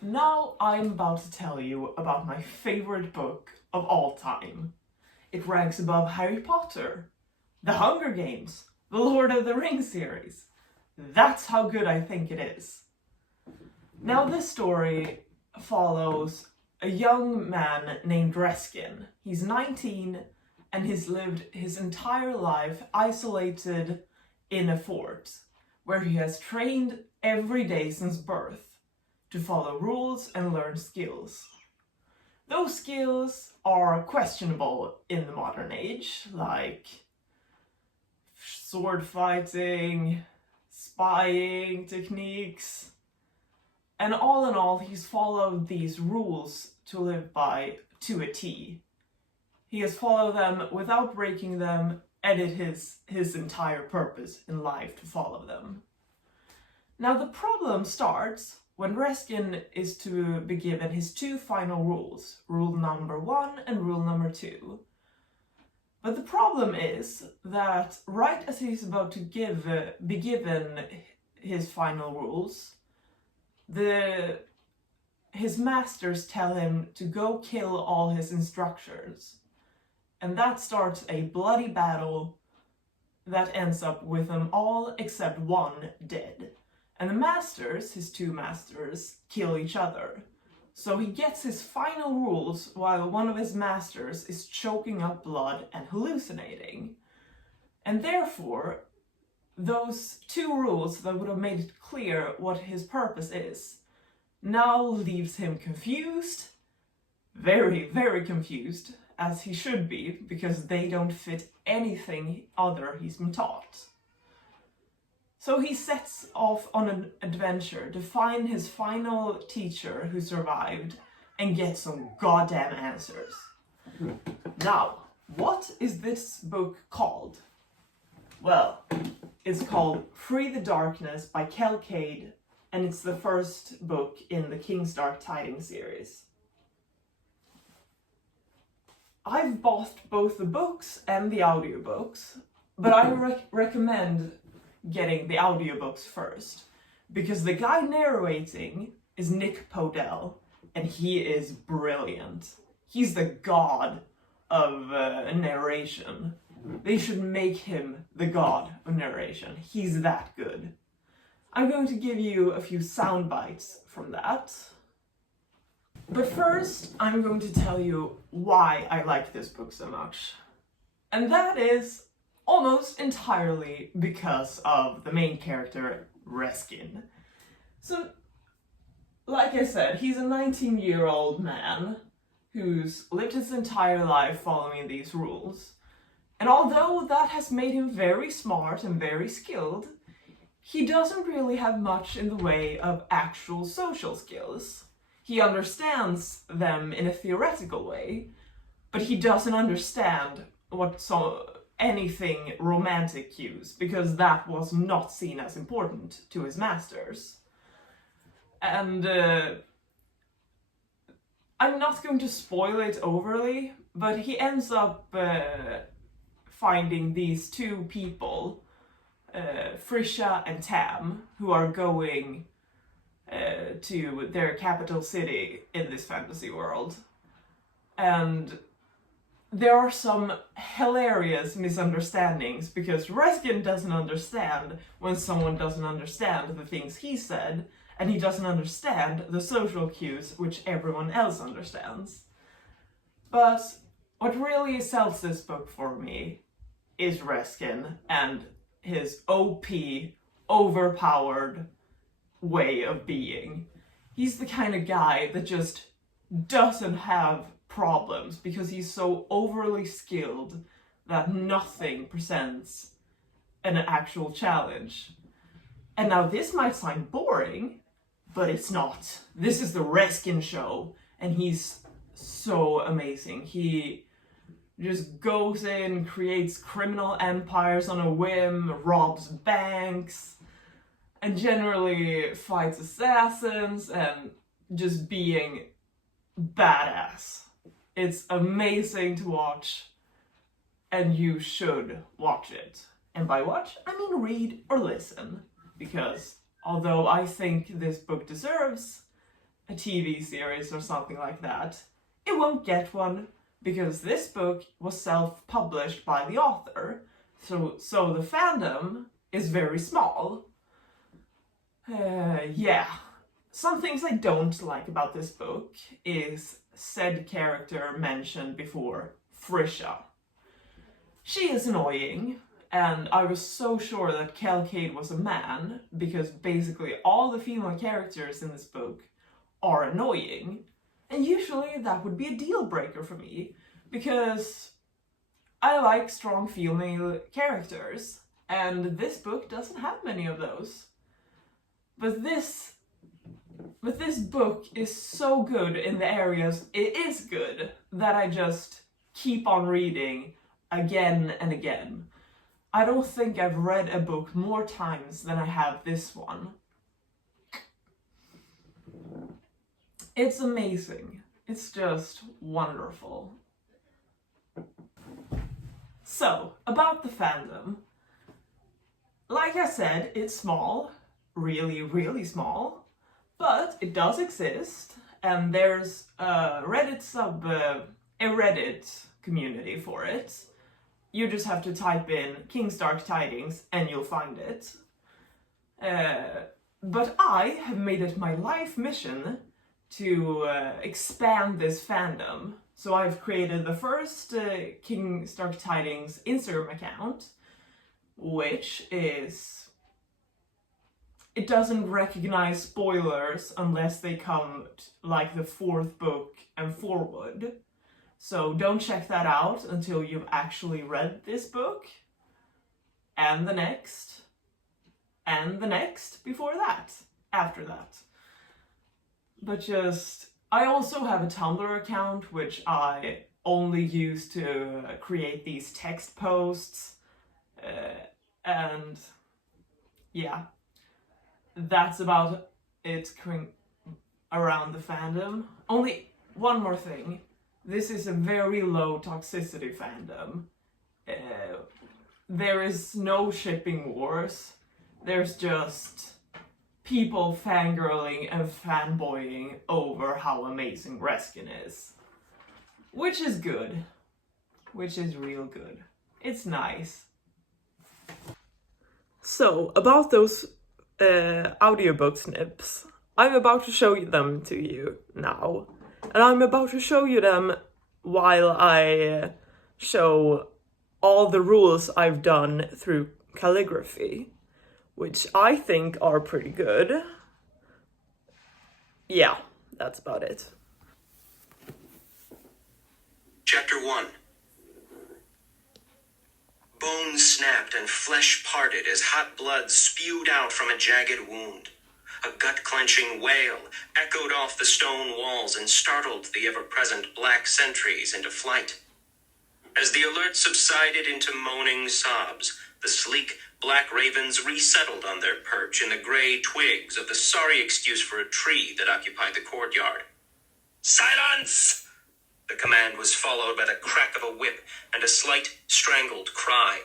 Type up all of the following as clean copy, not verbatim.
Now I'm about to tell you about my favorite book of all time. It ranks above Harry Potter, The Hunger Games, the Lord of the Rings series. That's how good I think it is. Now this story follows a young man named Reskin. He's 19 and he's lived his entire life isolated in a fort where he has trained every day since birth to follow rules and learn skills. Those skills are questionable in the modern age, like sword fighting, spying techniques, and all in all, he's followed these rules to live by to a T. He has followed them without breaking them, and it is his entire purpose in life to follow them. Now the problem starts when Reskin is to be given his two final rules, rule number 1 and rule number 2. But the problem is that right as he's about to be given his final rules, his masters tell him to go kill all his instructors. And that starts a bloody battle that ends up with them all except one dead. And the masters, his two masters, kill each other. So he gets his final rules while one of his masters is choking up blood and hallucinating. And therefore, those two rules that would have made it clear what his purpose is now leaves him confused, very, very confused, as he should be, because they don't fit anything other he's been taught. So he sets off on an adventure to find his final teacher who survived and get some goddamn answers. Now, what is this book called? Well, it's called Free the Darkness by Kel Kade, and it's the first book in the King's Dark Tidings series. I've bought both the books and the audiobooks, but I recommend getting the audiobooks first, because the guy narrating is Nick Podell, and he is brilliant. He's the god of narration. They should make him the god of narration. He's that good. I'm going to give you a few sound bites from that. But first, I'm going to tell you why I like this book so much. And that is almost entirely because of the main character, Reskin. So, like I said, he's a 19-year-old man who's lived his entire life following these rules. And although that has made him very smart and very skilled, he doesn't really have much in the way of actual social skills. He understands them in a theoretical way, but he doesn't understand anything romantic cues, because that was not seen as important to his masters. And I'm not going to spoil it overly, but he ends up finding these two people, Frisha and Tam, who are going to their capital city in this fantasy world. And there are some hilarious misunderstandings, because Reskin doesn't understand when someone doesn't understand the things he said, and he doesn't understand the social cues which everyone else understands. But what really sells this book for me is Reskin and his OP, overpowered way of being. He's the kind of guy that just doesn't have problems because he's so overly skilled that nothing presents an actual challenge. And now this might sound boring, but it's not. This is the Reskin show, and he's so amazing. He just goes in, creates criminal empires on a whim, robs banks, and generally fights assassins, and just being badass. It's amazing to watch, and you should watch it. And by watch, I mean read or listen, because although I think this book deserves a TV series or something like that, it won't get one because this book was self-published by the author. So the fandom is very small. Yeah. Some things I don't like about this book is said character mentioned before, Frisha. She is annoying, and I was so sure that Kel Kade was a man, because basically all the female characters in this book are annoying. And usually that would be a deal breaker for me, because I like strong female characters, and this book doesn't have many of those. But this book is so good in the areas it is good that I just keep on reading again and again. I don't think I've read a book more times than I have this one. It's amazing. It's just wonderful. So, about the fandom. Like I said, it's small. Really, really small. But it does exist. And there's a Reddit community for it. You just have to type in King's Dark Tidings and you'll find it. But I have made it my life mission to expand this fandom. So I've created the first King's Dark Tidings Instagram account, which is... It doesn't recognize spoilers unless they come like the 4th book and forward. So don't check that out until you've actually read this book, and the next, and the next before that, after that. But just, I also have a Tumblr account which I only use to create these text posts, and yeah, that's about it around the fandom. Only one more thing. This is a very low toxicity fandom. There is no shipping wars. There's just people fangirling and fanboying over how amazing Reskin is. Which is good. Which is real good. It's nice. So, about those audiobook snips, I'm about to show them to you now. And I'm about to show you them while I show all the rules I've done through calligraphy, which I think are pretty good. Yeah, that's about it. Chapter 1. Bones snapped and flesh parted as hot blood spewed out from a jagged wound. A gut-clenching wail echoed off the stone walls and startled the ever-present black sentries into flight. As the alert subsided into moaning sobs, the sleek black ravens resettled on their perch in the gray twigs of the sorry excuse for a tree that occupied the courtyard. Silence! The command was followed by the crack of a whip and a slight, strangled cry.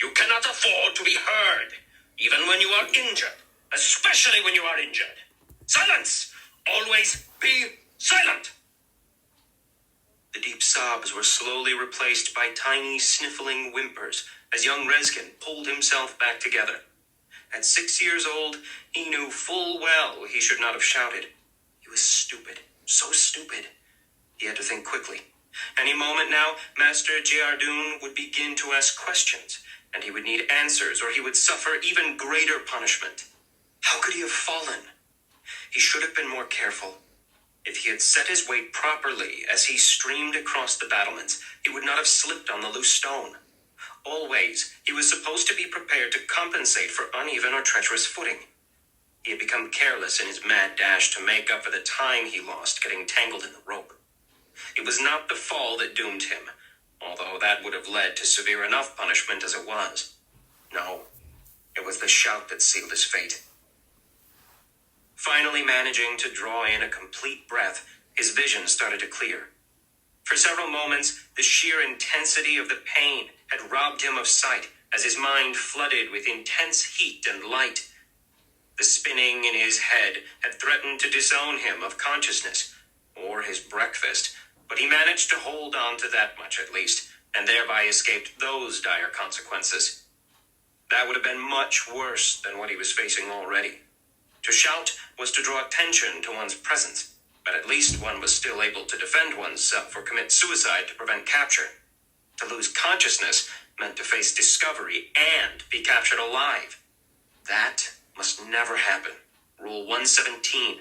You cannot afford to be heard, even when you are injured. Especially when you are injured. Silence! Always be silent! The deep sobs were slowly replaced by tiny sniffling whimpers as young Reskin pulled himself back together. At 6 years old, he knew full well he should not have shouted. He was stupid, so stupid. He had to think quickly. Any moment now, Master Giardoon would begin to ask questions, and he would need answers or he would suffer even greater punishment. How could he have fallen? He should have been more careful. If he had set his weight properly as he streamed across the battlements, he would not have slipped on the loose stone. Always, he was supposed to be prepared to compensate for uneven or treacherous footing. He had become careless in his mad dash to make up for the time he lost getting tangled in the rope. It was not the fall that doomed him, although that would have led to severe enough punishment as it was. No, it was the shout that sealed his fate. Finally managing to draw in a complete breath, his vision started to clear. For several moments, the sheer intensity of the pain had robbed him of sight as his mind flooded with intense heat and light. The spinning in his head had threatened to disown him of consciousness, or his breakfast, but he managed to hold on to that much at least, and thereby escaped those dire consequences. That would have been much worse than what he was facing already. To shout was to draw attention to one's presence, but at least one was still able to defend oneself or commit suicide to prevent capture. To lose consciousness meant to face discovery and be captured alive. That must never happen. Rule 117.